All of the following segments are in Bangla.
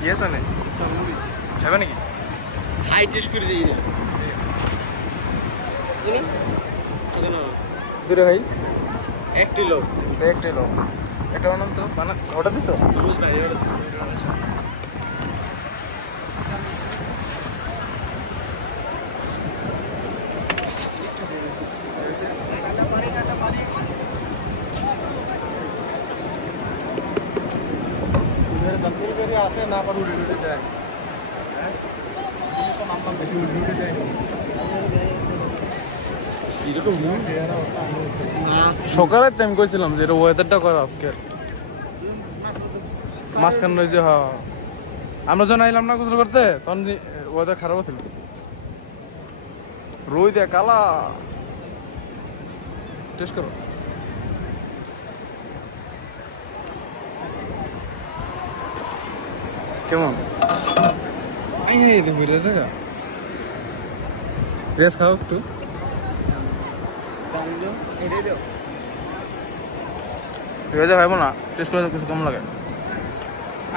ইয়েস আনে খাবে নাকি খাই টেস্ট করে দিই না দূরে ভাই একটি লোক একটাই লোক এটা বানান তো বানা অর্ডার দিছো আছে না পার উড়ে উড়ে যায় বেশি উড়ে উড়ে যায় সকালে তো আমি কইছিলাম যে এটা ওয়েদারটা করে আজকে মাঝখান রয়েছে হ্যাঁ আমরা যখন আইলাম না গোসল করতে তখন ওয়েদার খারাপ ছিল রোদ দেয় কালা টেস্ট করো কেমন এই দেখো দেখা রেস খাও একটু রেজা ভাইবো না টেস্ট করে কিছু কম লাগে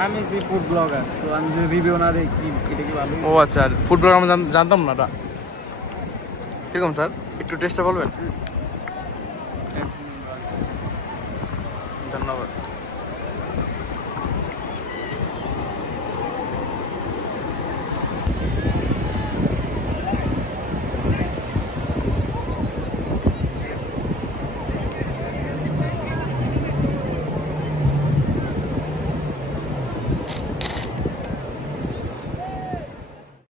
আমি যে ফুড ব্লগার সো আমি যে রিভিউ না দেখি এটা কি ভালো ও আচ্ছা ফুড ব্লগার আমি জানতাম না এটা কিরকম স্যার একটু টেস্টটা বলবেন ধন্যবাদ